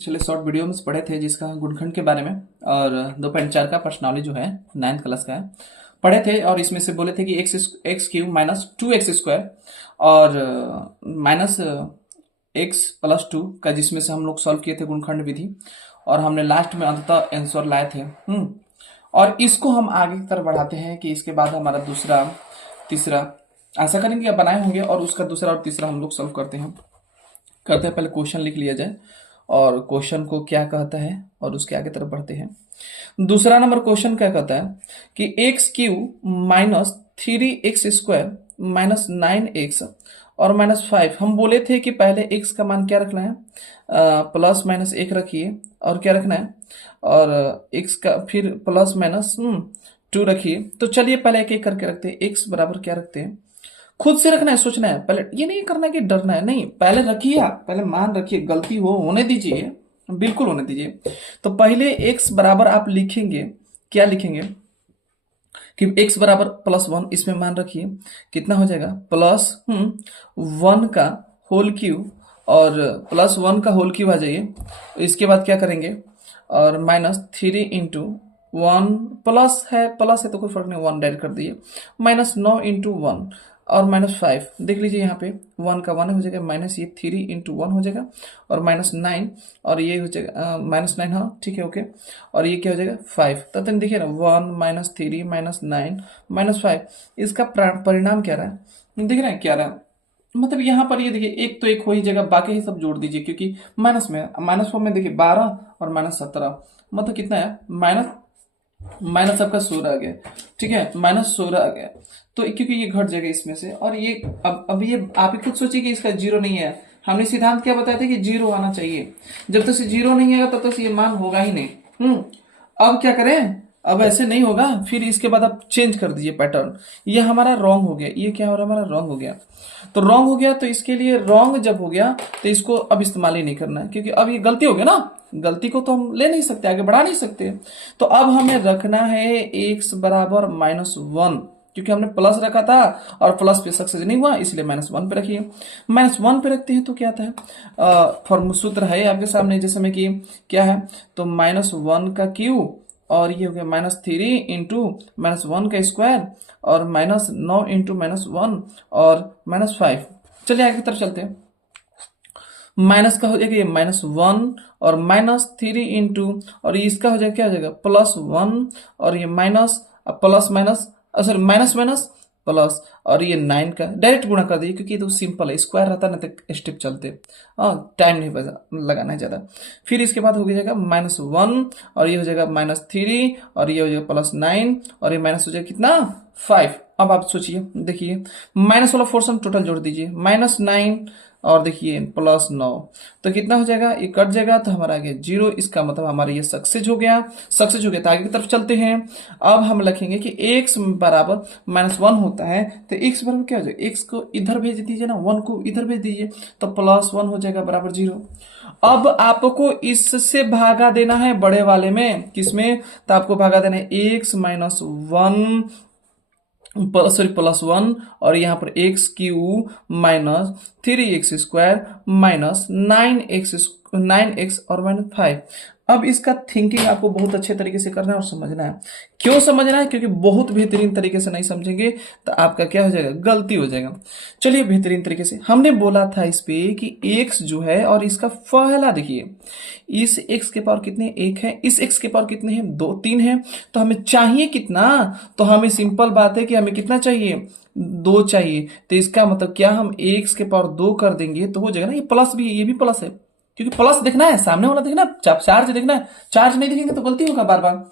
पिछले short video में पढ़े थे जिसका गुणनखंड के बारे में और 2.4 का प्रश्नावली जो है 9th क्लास का है पढ़े थे। और इसमें से बोले थे कि एक्स क्यूब माइनस 2x² और माइनस एक्स प्लस 2 का, जिसमें से हम लोग सॉल्व किए थे गुणनखंड विधि और हमने लास्ट में अंततः आंसर लाए थे। और इसको हम आगे की तरफ बढ़ाते हैं कि इसके बाद हमारा दूसरा तीसरा ऐसा करेंगे या बनाए होंगे और उसका दूसरा और तीसरा हम लोग सॉल्व करते हैं। पहले क्वेश्चन लिख लिया जाए और क्वेश्चन को क्या कहता है और उसके आगे तरफ बढ़ते हैं। दूसरा नंबर क्वेश्चन क्या कहता है कि x cube minus 3x² minus 9x और माइनस 5। हम बोले थे कि पहले x का मान क्या रखना है, प्लस माइनस 1 रखिए और क्या रखना है, और x का फिर प्लस माइनस 2 रखिए। तो चलिए पहले एक एक करके रखते हैं। x बराबर क्या रखते हैं, खुद से रखना है, सोचना है। पहले ये नहीं करना है कि डरना है, नहीं, पहले रखिए, आप पहले मान रखिए, गलती होने दीजिए, बिल्कुल होने दीजिए। तो पहले x बराबर आप लिखेंगे, क्या लिखेंगे कि x बराबर +1, इसमें मान रखिए कितना हो जाएगा, प्लस 1 का होल क्यूब और प्लस 1 का होल क्यूब आ जाइए। इसके बाद क्या करेंगे, और माइनस 3 इंटू 1 प्लस है तो कोई फर्क नहीं, 1 डायरेक्ट कर दिए, माइनस 9 इंटू 1 और माइनस 5। देख लीजिए यहाँ पे 1 का 1 हो जाएगा, माइनस ये 3 इंटू 1 हो जाएगा और माइनस 9 और ये हो जाएगा माइनस 9, हाँ ठीक है ओके। और ये क्या हो जाएगा 5। तब देखिए ना 1 माइनस 3 माइनस 9 माइनस 5, इसका परिणाम क्या रहा है, दिख रहा है क्या रहा है। मतलब यहाँ पर ये देखिए एक तो एक हो ही जाएगा, बाकी ही सब जोड़ दीजिए क्योंकि माइनस में, माइनस 4 में देखिए 12 और माइनस 17, मतलब कितना है, माइनस माइनस आपका 16 आ गया, ठीक है, माइनस 16 आ गया। तो क्योंकि ये घट जाएगा इसमें से, और ये अब ये आप ही खुद सोचिए कि इसका जीरो नहीं है। हमने सिद्धांत क्या बताया था कि जीरो आना चाहिए, जब तक से जीरो नहीं आएगा तब तक से ये मान होगा ही नहीं। अब क्या करें, अब ऐसे नहीं होगा, फिर इसके बाद आप चेंज कर दीजिए पैटर्न। ये हमारा रॉन्ग हो गया, ये क्या हो रहा है हमारा रॉन्ग हो गया। तो रॉन्ग हो गया, तो इसके लिए रॉन्ग जब हो गया तो इसको अब इस्तेमाल ही नहीं करना है, क्योंकि अब ये गलती हो गया ना, गलती को तो हम ले नहीं सकते, आगे बढ़ा नहीं सकते। तो अब हमें रखना है एक्स बराबर -1, क्योंकि हमने प्लस रखा था और प्लस पे सक्सेस नहीं हुआ, इसलिए -1 पे रखिए। -1 पे रखते हैं तो क्या आता है, फॉर्मूला सूत्र है आपके सामने, जैसे में कि क्या है, तो -1 का क्यूब और ये हो गया -3 इंटू -1 का स्क्वायर और -9 इंटू -1 और -5। चलिए आगे की तरफ चलते हैं। माइनस का हो जाएगा ये -1 और -3 इंटू, और इसका हो जाएगा क्या हो जाएगा, +1 और ये minus plus minus, sorry minus minus plus, और ये 9 का डायरेक्ट गुणा कर दीजिए क्योंकि ये तो सिंपल है, स्क्वायर रहता ना तो स्टेप चलते, टाइम नहीं लगाना है ज़्यादा। फिर इसके बाद हो जाएगा -1 और ये हो जाएगा -3 और ये हो जाएगा +9 और ये माइनस हो जाएगा कितना, 5। अब आप सोचिए, देखिए माइनस वाला पोर्शन टोटल जोड़ दीजिए, -9 और देखिए +9, तो कितना हो जाएगा, ये कट जाएगा तो हमारा आ गया 0। इसका मतलब हमारा ये सक्सेस हो गया, सक्सेस हो गया। तो आगे की तरफ चलते हैं। अब हम लिखेंगे कि x बराबर -1 होता है, तो x बराबर क्या हो जाएगा, x को इधर भेज दीजिए ना, 1 को इधर भेज दीजिए, तो +1 हो जाएगा बराबर 0। अब आपको इससे भागा देना है बड़े वाले में, किसमें, तो आपको भागा देना है x -1 सॉरी +1 और यहाँ पर एक्स क्यूब -3x² -9x और -5। अब इसका थिंकिंग आपको बहुत अच्छे तरीके से करना है और समझना है। क्यों समझना है, क्योंकि बहुत बेहतरीन तरीके से नहीं समझेंगे तो आपका क्या हो जाएगा, गलती हो जाएगा। चलिए बेहतरीन तरीके से, हमने बोला था इस पे कि x जो है और इसका पहला देखिए, इस x के पावर कितने, 1 है, इस x के पावर कितने हैं, 2 3 है, तो हमें चाहिए कितना, तो हमें सिंपल बात है कि हमें कितना चाहिए, 2 चाहिए। तो इसका मतलब क्या, हम x के पावर 2 कर देंगे तो हो जाएगा ना, ये प्लस भी है, ये भी प्लस है, क्योंकि प्लस देखना है, सामने वाला देखना है, चार्ज देखना है, चार्ज नहीं देखेंगे तो गलती होगा बार बार।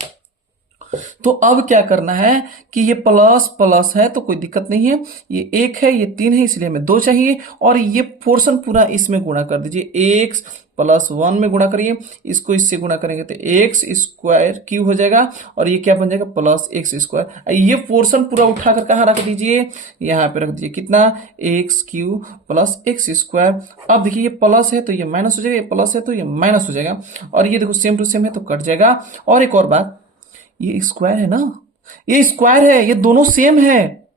तो अब क्या करना है कि ये प्लस प्लस है तो कोई दिक्कत नहीं है, ये 1 है, ये 3 है, इसलिए हमें 2 चाहिए, और ये पोर्शन पूरा इसमें गुणा कर दीजिए, x +1 में गुणा करिए, इसको इससे गुणा करेंगे तो x² क्यूब हो जाएगा और ये क्या बन जाएगा, +x²। ये पोर्शन पूरा उठाकर कहाँ रख दीजिए, यहाँ पे रख दीजिए, कितना, x³ +x²। अब देखिए ये प्लस है तो ये माइनस हो जाएगा, ये प्लस है तो ये माइनस हो जाएगा, और ये देखो सेम टू सेम है तो कट जाएगा। और एक और बात, ये स्क्वायर है ना, ये स्क्वायर है, ये दोनों सेम है,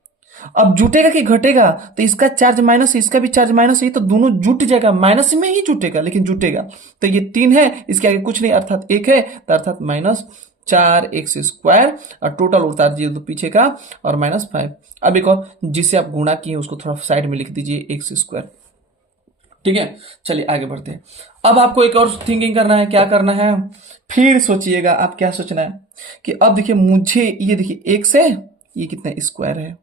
अब जुटेगा कि घटेगा, तो इसका चार्ज माइनस है, इसका भी चार्ज माइनस है, तो दोनों जुट जाएगा, माइनस में ही जुटेगा लेकिन जुटेगा। तो ये 3 है, इसके आगे कुछ नहीं, अर्थात 1 है, तो अर्थात -4x², और टोटल उतार दीजिए तो पीछे का, और -5। अब एक और जिसे आप गुणा किए उसको थोड़ा साइड में लिख दीजिए x²। ठीक है, चलिए आगे बढ़ते हैं। अब आपको एक और थिंकिंग करना है, क्या करना है, फिर सोचिएगा आप क्या सोचना है कि अब देखिए मुझे ये देखिए x है, ये कितना स्क्वायर है,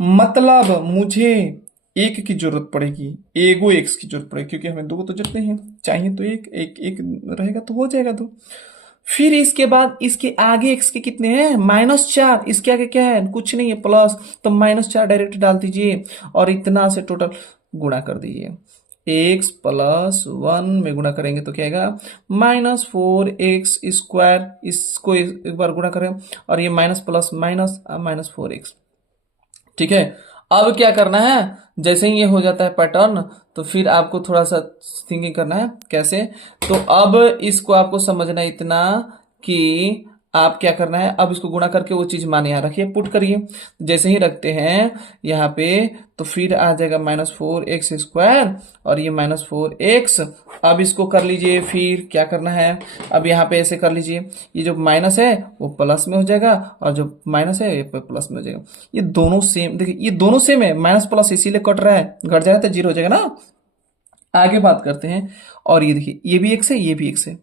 मतलब मुझे एक की जरूरत पड़ेगी, एगो एक्स की जरूरत पड़ेगी, क्योंकि हमें दो तो जितने हैं चाहिए, तो एक एक एक रहेगा तो हो जाएगा दो। फिर इसके बाद इसके आगे एक्स के कितने हैं, -4, इसके आगे क्या है, कुछ नहीं है, प्लस, तो -4 डायरेक्ट डाल दीजिए और इतना से टोटल गुणा कर दीजिए। x+1 में गुणा करेंगे तो क्या आएगा, -4x², इसको एक बार गुणा करें, और ये माइनस प्लस माइनस -4x। ठीक है, अब क्या करना है, जैसे ही ये हो जाता है पैटर्न, तो फिर आपको थोड़ा सा थिंकिंग करना है कैसे। तो अब इसको आपको समझना है इतना कि आप क्या करना है, अब इसको गुणा करके वो चीज मान यहाँ रखिए, पुट करिए, जैसे ही रखते हैं यहाँ पे, तो फिर आ जाएगा -4x², और ये -4x। अब इसको कर लीजिए, फिर क्या करना है, अब यहाँ पे ऐसे कर लीजिए, ये जो माइनस है वो प्लस में हो जाएगा, और जो माइनस है ये प्लस में हो जाएगा। ये दोनों सेम, देखिए ये दोनों सेम है, माइनस प्लस इसीलिए कट रहा है, घट जाएगा तो 0 हो जाएगा ना। आगे बात करते हैं, और ये देखिए ये भी x है, ये भी x है,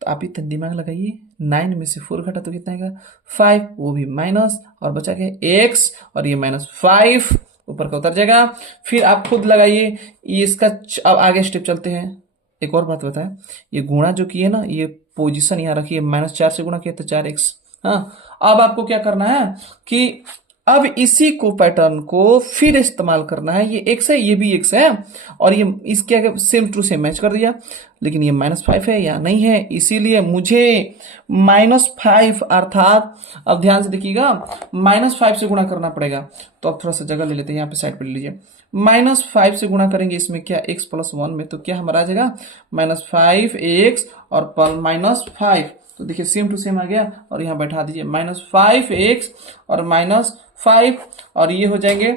तो आप इतना दिमाग लगाइए, 9 में से 4 घटा तो कितना आएगा, 5, वो भी माइनस, और बचा क्या x, और ये -5 ऊपर का उतर जाएगा। फिर आप खुद लगाइए, ये इसका अब आगे स्टेप चलते हैं। एक और बात बताएं, ये गुणा जो किए ना, ये पोजीशन यहाँ रखिए, -4 से गुणा किया तो 4x। हाँ, अब आपको क्या करना है कि अब इसी को पैटर्न को फिर इस्तेमाल करना है, ये x है, ये भी x है, और ये इसके आगे सेम टू सेम मैच कर दिया, लेकिन ये -5 है या नहीं है, इसीलिए मुझे -5 अर्थात, अब ध्यान से देखिएगा, -5 से गुणा करना पड़ेगा। तो अब थोड़ा सा जगह ले लेते हैं, यहाँ पे साइड पे ले लीजिए, -5 से गुणा करेंगे इसमें क्या, x+1 में, तो क्या हमारा आ जाएगा -5x और -5, तो देखिए सेम टू सेम आ गया, और यहाँ बैठा दीजिए -5x और -5, और ये हो जाएंगे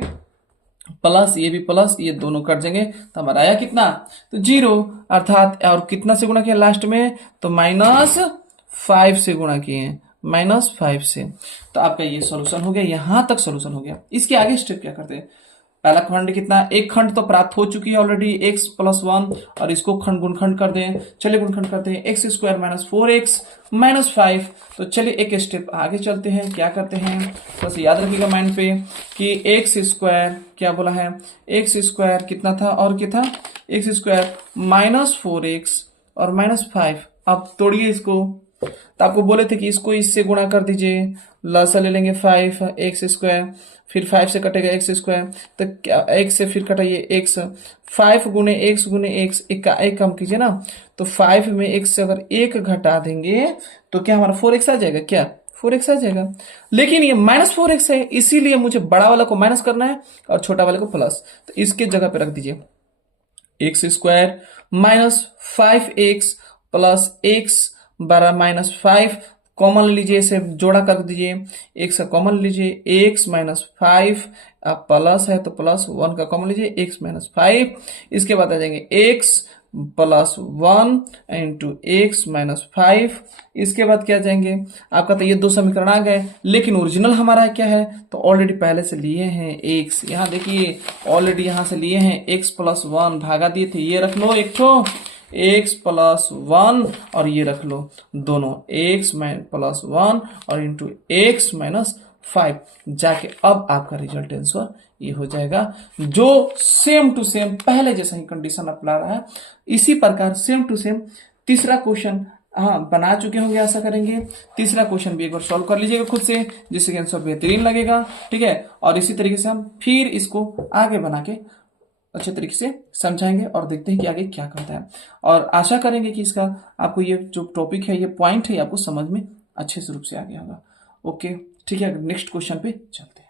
प्लस, ये भी प्लस, ये दोनों कट जाएंगे, तो हमारा आया कितना, तो 0, अर्थात, और कितना से गुणा किया लास्ट में, तो -5 से गुणा किए, -5 से। तो आपका ये सॉल्यूशन हो गया, यहां तक सॉल्यूशन हो गया। इसके आगे स्टेप क्या करते हैं, पहला खंड कितना, एक खंड तो प्राप्त हो चुकी है ऑलरेडी, x+1, और इसको खंड गुणखंड कर दें, चलिए गुणखंड करते हैं, x² - 4x -5। तो चलिए एक स्टेप आगे चलते हैं, क्या करते हैं, थोड़ा सा याद रखिएगा माइंड पे कि x² क्या बोला है, x² कितना था, और क्या था, x² -4x और -5। अब तोड़िए इसको, तो आपको बोले थे कि इसको इससे गुणा कर दीजिए, लसा ले लेंगे 5x², फिर 5 से कटेगा x², तो क्या x से फिर कटाइए x, 5 गुने x, एक कम कीजिए ना, तो 5 में x से अगर 1 घटा देंगे तो क्या हमारा 4x आ जाएगा, क्या 4x आ जाएगा। लेकिन ये -4x है, इसीलिए मुझे बड़ा वाला को माइनस करना है और छोटा वाले को प्लस, तो इसके जगह पे रख दीजिए x² -5x प्लस x बराबर -5, कॉमन लीजिए, इसे जोड़ा कर दीजिए, x का कॉमन लीजिए, x -5, अब प्लस है तो +1 का कॉमन लीजिए, x -5, इसके बाद आ जाएंगे x +1 इंटू x -5, इसके बाद क्या जाएंगे आपका, तो ये दो समीकरण आ गए, लेकिन ओरिजिनल हमारा क्या है, तो ऑलरेडी पहले से लिए हैं x, यहाँ देखिए ऑलरेडी यहाँ से लिए हैं x+1 भागा दिए थे, ये रख लो एक ठो x+1, और ये रख लो दोनों x+1 और इंटू x -5, जाके अब आपका रिजल्ट आंसर ये हो जाएगा, जो सेम टू सेम पहले जैसा ही कंडीशन अप्लाई रहा है, इसी प्रकार सेम टू सेम तीसरा क्वेश्चन हाँ बना चुके होंगे, आशा करेंगे। तीसरा क्वेश्चन भी एक बार सॉल्व कर लीजिएगा खुद से, जिससे आंसर बेहतरीन लगेगा। ठीक है, और इसी तरीके से हम फिर इसको आगे बना के अच्छे तरीके से समझाएंगे और देखते हैं कि आगे क्या करता है, और आशा करेंगे कि इसका आपको ये जो टॉपिक है, ये पॉइंट है, आपको समझ में अच्छे से रूप से आ गया होगा। ओके, ठीक है, नेक्स्ट क्वेश्चन पे चलते हैं।